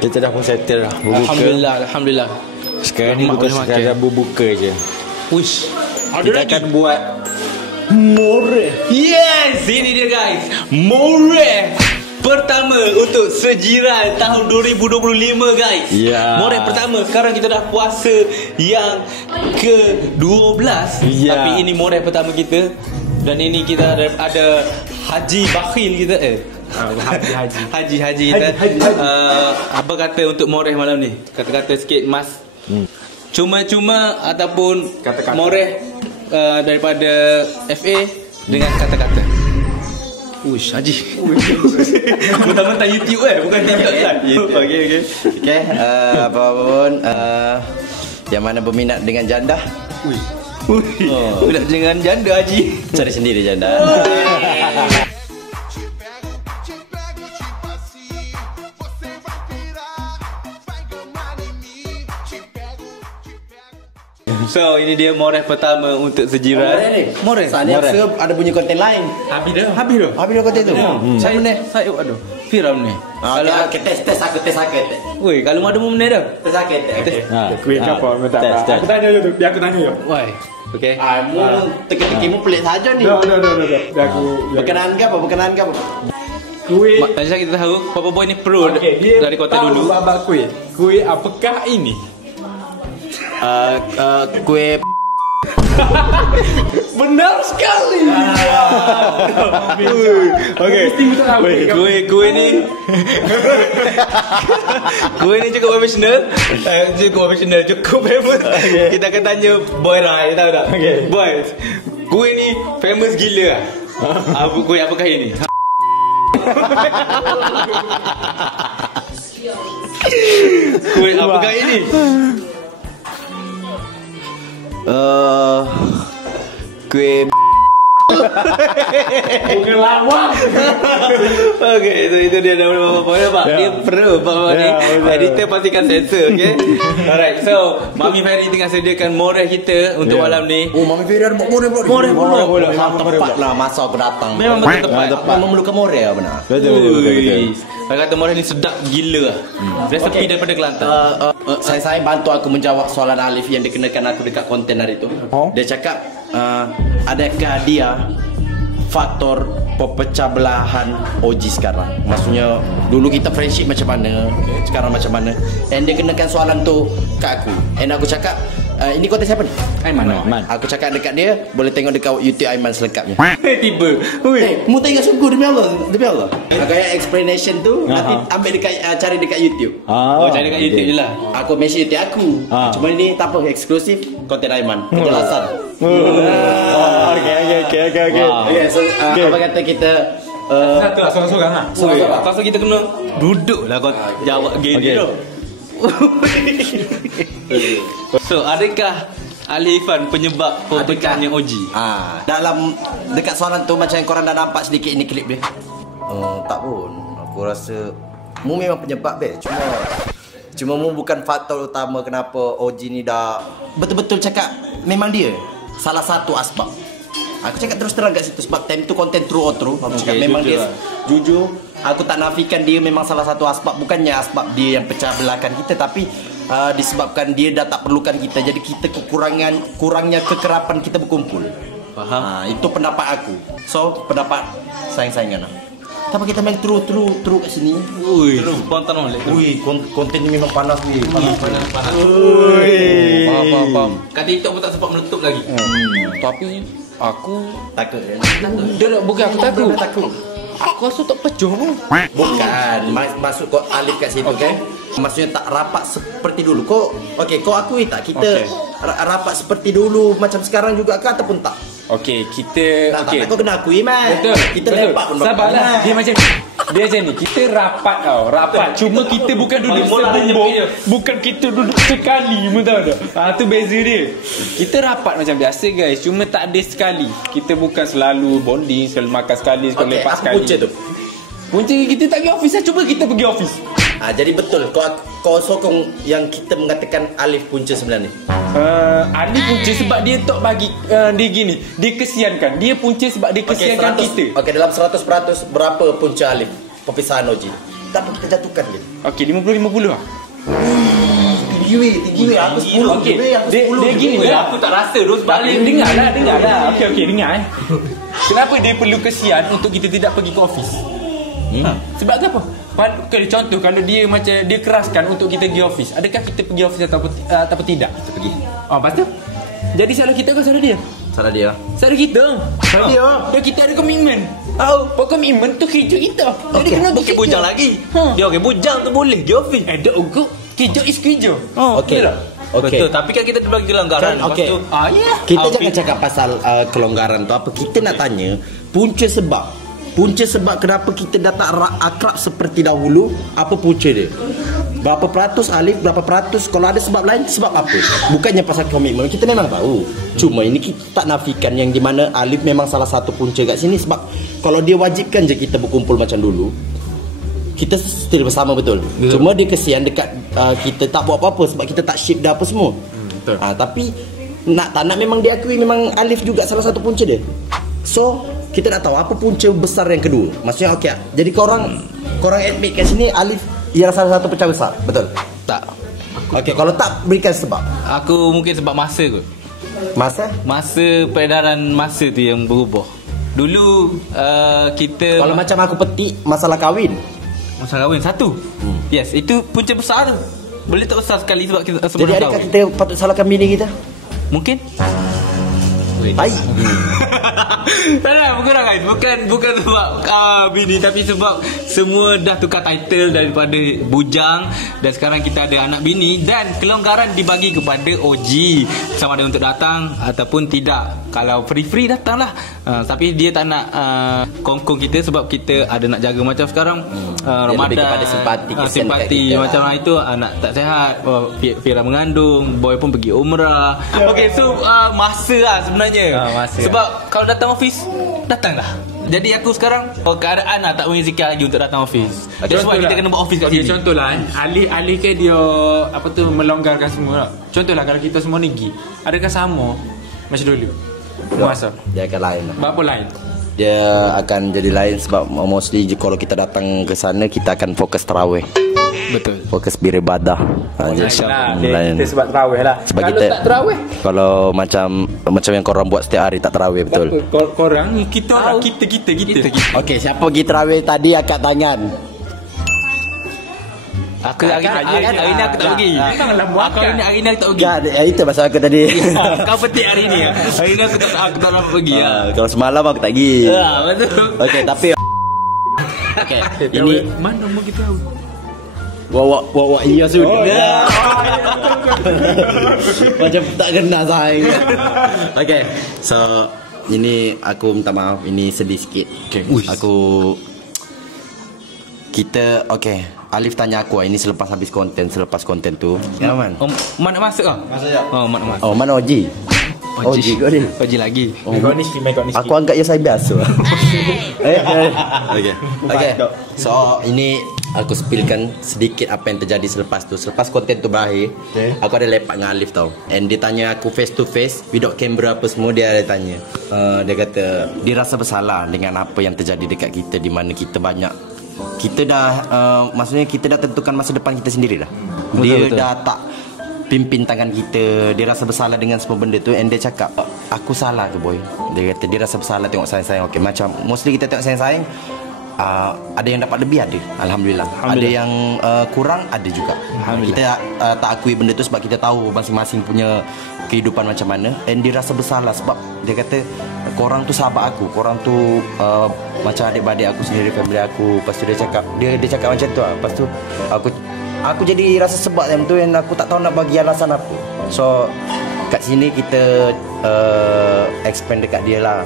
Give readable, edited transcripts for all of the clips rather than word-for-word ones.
Kita dah pun settle dah. Alhamdulillah. Sekarang ni bukan sekadar berbuka je. Wish. Kita akan buat more. Yes, ini dia guys. More pertama untuk sejiran tahun 2025 guys. Ya. More pertama. Sekarang kita dah puasa yang ke-12. Ya. Tapi ini more pertama kita. Dan ini kita ada haji bakhil kita Haji kita. Apa kata untuk moreh malam ni? Kata-kata sikit Mas. Cuma-cuma ataupun Kata-kata. moreh daripada FA dengan kata-kata. Uish, Haji. Mentang-mentang YouTube bukan TikTok kan? Okey. Apapun yang mana berminat dengan janda, Budak dengan janda Haji. cari sendiri janda. So ini dia moreh pertama untuk sejiran. Moreh. Saatnya ada bunyi konten lain. Habis dah. Habis dah konten tu. Saya ni, saya aduh. Firam ni. Kalau tes aku. Woi, kalau ada mana dah. Tes aku. Kuih apa? Minta Tes. aku tanya je tu. Biar aku tanya je. Woi. Okey. Mu teka-tekimu pelik saja ni. Dah. Biar aku. Berkenaan ke apa? Kuih. Macam kita tahu Papa Boy ni pro dari kota dulu. Babak kuih. Kuih apakah ini? Kue Benar sekali. Okey. Kuih ni. Kuih ni cukup profesional. Cukup famous. Kita akan tanya Boy Rai, tahu tak? Boy. Kuih ni famous gila. Kuih apakah ini? Kuih apakah ini? kue Bukan lawak. Okey, itu dia nama Papa Boy pak. Dia pro Papa ni. Editor pastikan sensor, okey. Alright, so Mami Ferry tengah sediakan moreh kita untuk malam ni. Oh, Mami Ferry ada more Moreh pula. Memang tepat lah masa aku datang. Memang betul tepat. Memang memerlukan more lah benar. Betul. Saya kata moreh ni sedap gila lah. Resepi daripada Kelantan. Saya bantu aku menjawab soalan Alif yang dikenakan aku dekat konten hari tu. Dia cakap adakah dia faktor pepecah belahan OG sekarang? Maksudnya dulu kita friendship macam mana, sekarang macam mana? And dia kenakan soalan tu kat aku. And aku cakap ini konten siapa ni? Aiman. Aku cakap dekat dia, boleh tengok dekat YouTube Aiman selengkapnya. Tiba. Mu tengok sungguh demi Allah. Aku yang explanation tu nanti ambil dekat cari dekat YouTube. Oh, cari dekat YouTube je lah. Aku mention YouTube aku. Cuma ini tak apa, eksklusif konten Aiman. Penjelasan. Okay, so apa kata kita Satu lah, seorang-seorang lah. Pasal kita kena duduk lah kau jawab gini tu. So, adakah Ali Irfan penyebab perpecahannya OG? dalam dekat soalan tu macam yang korang dah nampak sedikit ini klip dia. Tak pun. Aku rasa mu memang penyebab be. Cuma mu bukan faktor utama kenapa OG ni dah betul-betul cakap memang dia salah satu asbab. Aku cakap terus terang kat situ sebab time tu konten true or true. Aku cakap memang dia jujur. Aku tak nafikan dia memang salah satu asbab. Bukannya asbab dia yang pecah belahkan kita, tapi disebabkan dia dah tak perlukan kita. Jadi kita kurangnya kekerapan kita berkumpul. Faham? Itu pendapat aku. So pendapat sayang-sayangan lah. Tapi kita main true kat sini. Ui, spontan boleh. Ui, konten ni memang panas ni. Panas. Ui. Faham. Kat TikTok pun tak sempat meletup lagi. Tapi aku Takut kan? bukan aku takut. Aku rasa tak pecah pun. Bukan, masuk kau Alif kat situ kan. Maksudnya tak rapat seperti dulu. Kau akui tak kita rapat seperti dulu macam sekarang juga ke ataupun tak? Okey, kita Tak, kau kena akui man. Betul. Kita lepak pun. Sabarlah. Dia macam ni. Kita rapat tau. Rapat. Cuma kita bukan duduk sebumbung. Bukan kita duduk sekali. Mu tahu tak? Tu beza dia. Kita rapat macam biasa guys. Cuma tak ada sekali. Kita bukan selalu bonding, selalu makan sekali, selalu lepak sekali. Apa punca tu? Punca kita tak pergi office lah. Cuba kita pergi office. Jadi betul kau sokong yang kita mengatakan Alif punca sebenarnya. Ali punca sebab dia tak bagi dia gini. Dia kesiankan. Dia punca sebab dia kesiankan kita. Okey, dalam 100% berapa punca Alif perpisahan OG? dapat kita jatuhkan dia. Okey, 50-50 lah. Tinggi weh, aku 10. Okey, Aku dia 10. gini lah. Aku tak rasa terus balik. Dengarlah. Okey, dengar Kenapa dia perlu kesian untuk kita tidak pergi ke office? Sebab apa? Contoh kalau dia macam dia keraskan untuk kita pergi office, adakah kita pergi office ataupun tidak? Kita pergi. Lepas tu jadi salah kita ke salah dia? Salah dia. Salah kita. Salah dia. Dan kita ada komitmen. Komitmen tu kerja kita. Jadi Okey, kena Okey bujang lagi. Dia okey bujang tu boleh je office. Ada ugut. Kerja is kerja. Okey. Betul, tapi kan kita bagi kelonggaran. Kan, okey. Kita jangan cakap pasal kelonggaran tu apa. Kita nak tanya punca sebab kenapa kita dah tak akrab seperti dahulu. Apa punca dia? Berapa peratus Alif, berapa peratus? Kalau ada sebab lain, sebab apa? Bukannya pasal komitmen, kita memang tahu. Cuma ini kita tak nafikan yang di mana Alif memang salah satu punca kat sini. Sebab kalau dia wajibkan je kita berkumpul macam dulu, kita still bersama betul. Cuma dia kesian dekat kita tak buat apa-apa sebab kita tak ship dah apa semua. Betul. Tapi tak nak memang diakui memang Alif juga salah satu punca dia. So kita nak tahu apa punca besar yang kedua. Maksudnya okey. Jadi korang admit kat sini Alif ialah salah satu punca besar. Betul? Tak. Okey, kalau tak berikan sebab. Aku mungkin sebab masa kot. Masa peredaran masa tu yang berubah. Dulu kita Kalau macam aku petik masalah kahwin. masa kahwin satu. Yes, itu punca besar tu. Boleh tak besar sekali sebab kita Jadi adakah kita patut salahkan bini kita? Mungkin. Baik. Tak nak, bukan sebab bini, tapi sebab semua dah tukar title daripada bujang dan sekarang kita ada anak bini dan kelonggaran dibagi kepada OG sama ada untuk datang ataupun tidak. Kalau free datanglah. Tapi dia tak nak kongkong kita sebab kita ada nak jaga macam sekarang Ramadan, kepada simpati macam itu anak tak sihat, Fira mengandung, boy pun pergi umrah. Okay, so masa lah sebenarnya. Masa. Sebab kalau datang office, datanglah. Jadi aku sekarang keadaan tak mengizinkan lagi untuk datang office. Sebab kita kena buat office kat sini. Contohlah, alih ke dia melonggarkan semua lah. Contohlah kalau kita semua ni pergi, adakah sama macam dulu? Masa Dia akan lain lah. berapa lain? Dia akan jadi lain sebab mostly kalau kita datang ke sana kita akan fokus tarawih. Betul. Fokus beribadah. Kita sebab tarawih lah. Sebab kalau kita tak tarawih, kalau macam yang korang buat setiap hari tak tarawih betul. korang ni kita orang kita. Okey, siapa pergi tarawih tadi angkat tangan. Aku hari ni aku tak pergi. Hari ni aku tak pergi. Kan, itu pasal aku tadi. Kau petik hari ni. Hari ni aku tak dapat pergi. Kalau semalam aku tak pergi. Betul. Okey, tapi okey, ini mana nombor kita tahu? Wah iya sudah. Macam tak kena sayang. Okey, so ini aku minta maaf, ini sedih sikit. Kita Alif tanya aku ini selepas konten tu. Ya man. Mak nak masuk ah? Masuk ya. Mak nak masuk. Oh, mana Oji? Oji kau ni. Oji lagi. Kau ni Aku anggap ya saya biasa. Okey. So ini aku spillkan sedikit apa yang terjadi selepas tu. Selepas konten tu berakhir, aku ada lepak dengan Alif tau. And dia tanya aku face to face, without camera apa semua, dia ada tanya. Dia kata dia rasa bersalah dengan apa yang terjadi dekat kita, di mana kita dah maksudnya kita dah tentukan masa depan kita sendiri dah. Dia dah tak pimpin tangan kita. Dia rasa bersalah dengan semua benda tu. And dia cakap, aku salah ke boy? Dia kata dia rasa bersalah tengok sayang-sayang. Okay, macam mostly kita tengok sayang-sayang, ada yang dapat lebih, ada Alhamdulillah. Ada yang kurang, ada juga. Kita tak akui benda tu sebab kita tahu masing-masing punya kehidupan macam mana. And dia rasa bersalah sebab dia kata korang tu sahabat aku, korang tu macam adik-beradik aku sendiri, family aku. Lepas tu dia cakap macam tu lah. Lepas tu aku jadi rasa sebab macam tu, and aku tak tahu nak bagi alasan apa. So kat sini kita expand dekat dia lah,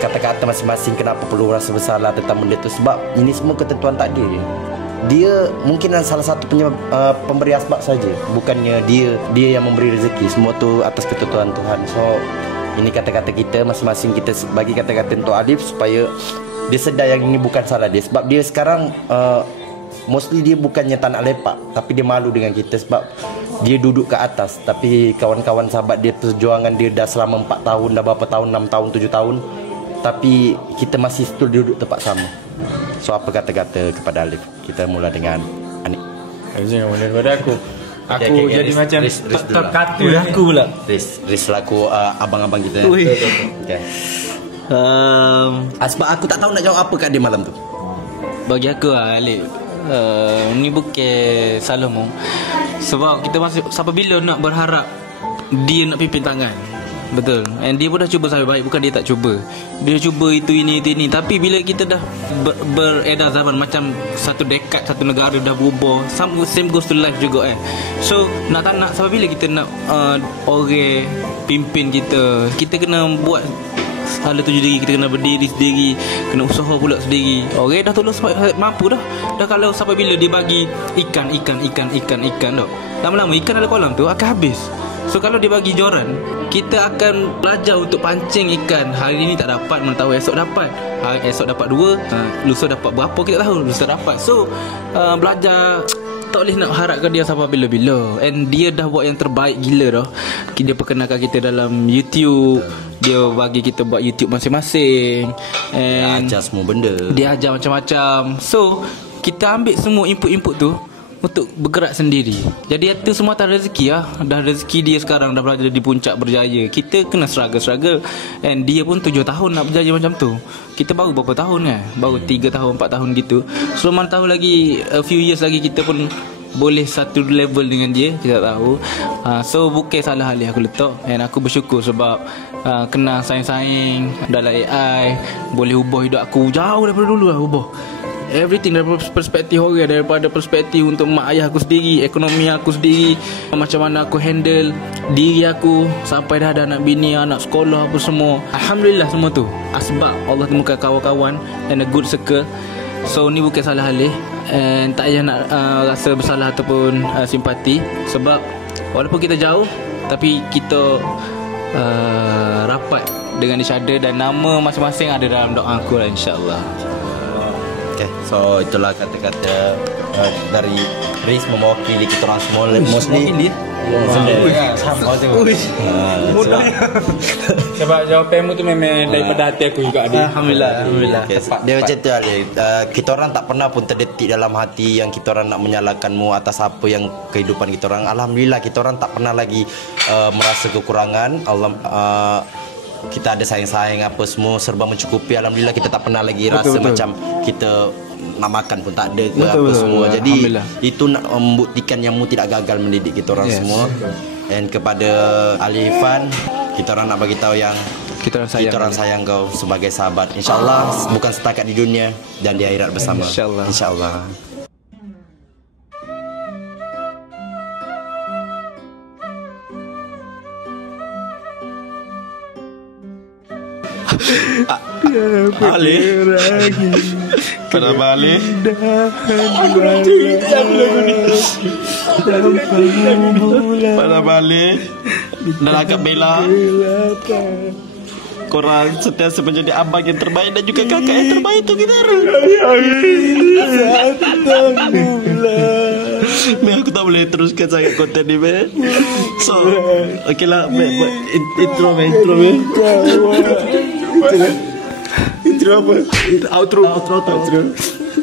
kata-kata masing-masing kenapa perlu rasa bersalah tentang benda tu. Sebab ini semua ketentuan takdir. Dia mungkin salah satu pemberi asbab saja, bukannya dia yang memberi rezeki. Semua tu atas ketentuan Tuhan. So ini kata-kata kita masing-masing, kita bagi kata-kata untuk Alif supaya dia sedar yang ini bukan salah dia. Sebab dia sekarang mostly dia bukannya tak nak lepak, tapi dia malu dengan kita sebab dia duduk ke atas. Tapi kawan-kawan sahabat dia, perjuangan dia dah selama 4 tahun, dah berapa tahun, 6 tahun, 7 tahun, tapi kita masih still duduk tempat sama. So apa kata-kata kepada Alif? Kita mula dengan Anik. Jangan mula daripada aku. Aku Okay, jadi Riz, macam Riz dulu lah. kata aku pula. Riz selaku abang-abang kita. Okay. Sebab aku tak tahu nak jawab apa kat dia malam tu. Bagi aku Alif, ni bukan salah mu. Sebab kita masih sampai bila nak berharap dia nak pimpin tangan. Betul. And dia pun dah cuba sampai baik, bukan dia tak cuba. Dia cuba itu ini. Tapi bila kita dah beredar zaman macam satu dekad, satu negara dah berubah, same goes to life juga So nak tak nak, sampai bila kita nak orang pimpin kita. Kita kena buat hala tuju diri, kita kena berdiri sendiri, kena usaha pula sendiri. Orang dah tolong mampu dah. Dah kalau sampai bila dia bagi ikan dah. Lama-lama ikan dalam kolam tu akan habis. So kalau dia bagi joran, kita akan belajar untuk pancing ikan. Hari ni tak dapat, mana tahu esok dapat. Esok dapat 2, lusa dapat berapa kita tahu, lusa dapat. So belajar, tak boleh nak harapkan dia sampai bila-bila. And dia dah buat yang terbaik gila dah. Dia perkenalkan kita dalam YouTube. Dia bagi kita buat YouTube masing-masing. And Dia ajar semua benda. dia ajar macam-macam. So kita ambil semua input-input tu untuk bergerak sendiri. Jadi itu semua atas rezeki lah. Dah rezeki dia sekarang dah berada di puncak berjaya. Kita kena struggle. And dia pun 7 tahun nak berjaya macam tu. Kita baru berapa tahun kan? Baru 3 tahun 4 tahun gitu. So mana tahu lagi a few years lagi kita pun boleh satu level dengan dia. Kita tak tahu. So bukan salah Alif aku letak. And aku bersyukur sebab kenal saing-saing dalam AI. Boleh ubah hidup aku jauh daripada dulu lah. Ubah everything daripada perspektif orang, daripada perspektif untuk mak ayah aku sendiri, ekonomi aku sendiri, macam mana aku handle diri aku sampai dah ada anak bini, anak sekolah apa semua. Alhamdulillah semua tu sebab Allah temukan kawan-kawan and a good circle. So ni bukan salah Alif, and tak payah nak rasa bersalah ataupun simpati. Sebab walaupun kita jauh, tapi kita rapat dengan each other, dan nama masing-masing ada dalam doa aku lah, insyaAllah. Okay, so itulah kata-kata dari Riz mewakili kita orang semua. Mostly sama tu. Mudah. Sebab jawapanmu tu memang daripada hati aku juga ada. Alhamdulillah. Okay, dia macam tu Ali. Kita orang tak pernah pun terdetik dalam hati yang kita orang nak menyalahkanmu atas apa yang kehidupan kita orang. Alhamdulillah kita orang tak pernah lagi merasa kekurangan. Kita ada sayang-sayang apa semua serba mencukupi. Alhamdulillah kita tak pernah lagi rasa macam kita nak makan pun tak ada ke apa semua. Jadi itu nak membuktikan yang mu tidak gagal mendidik kita orang semua. And kepada Alifan, kita orang nak bagi tahu yang kita orang sayang kau sebagai sahabat. InsyaAllah bukan setakat di dunia dan di akhirat bersama. InsyaAllah. Ali kenapa Ali? Pada balik dan agak bela. Korang sentiasa menjadi abang yang terbaik dan juga kakak yang terbaik untuk kita. Aku tak boleh teruskan sangat konten ni, man. So, okay lah, intro. Intro apa? Outro.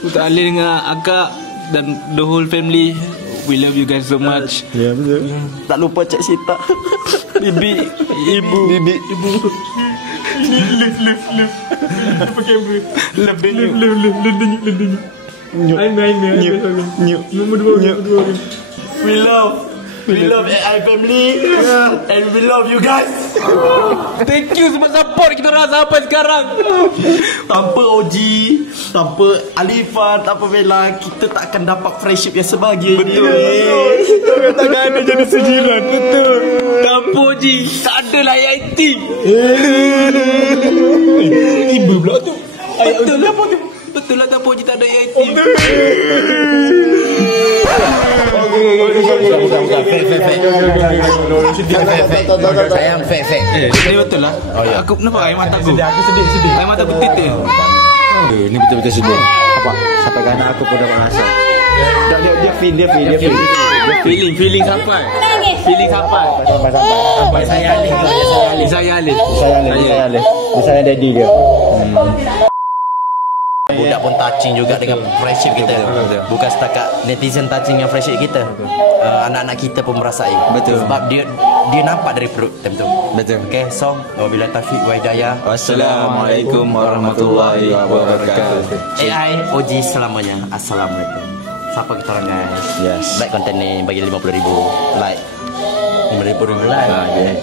Untuk Ali dengan akak dan the whole family, we love you guys so much. Ya, betul. Tak lupa Cik Sita. Bibi, ibu. Love. Apa kamera? Love dia. We love AI family and we love you guys. Thank you sebab support kita orang sampai sekarang. Tanpa Oji, tanpa Alifan, tanpa Bella, kita tak akan dapat friendship yang sebahagia ni. Betul. Kita takkan ada jadi sejiran. Betul. Tanpa Ji, tak ada lah IT. Ibu pula tu. Betul lah tu. Betul lah tanpa Ji tak ada IT. Sayang fake. Ini betul lah. Aku nampak air mata aku. Aku sedih. Air mata aku titik. Ini betul-betul sedih. Apa? Sampai kan aku pun dah merasa. Dia feel. Feeling sampai. Sampai saya Alif. Saya Ali. Saya daddy dia. pun touching juga dengan friendship kita. Bukan setakat netizen touching dengan friendship kita. Anak-anak kita pun merasai. Betul. Sebab dia nampak dari perut time tu. Betul. Okay, so wabillahi taufiq wa hidayah. Wassalamualaikum warahmatullahi wabarakatuh. AI OG selamanya. Assalamualaikum. Siapa kita orang guys? Yes. Like konten ni, bagi 50,000 like. 50,000 like. Okay.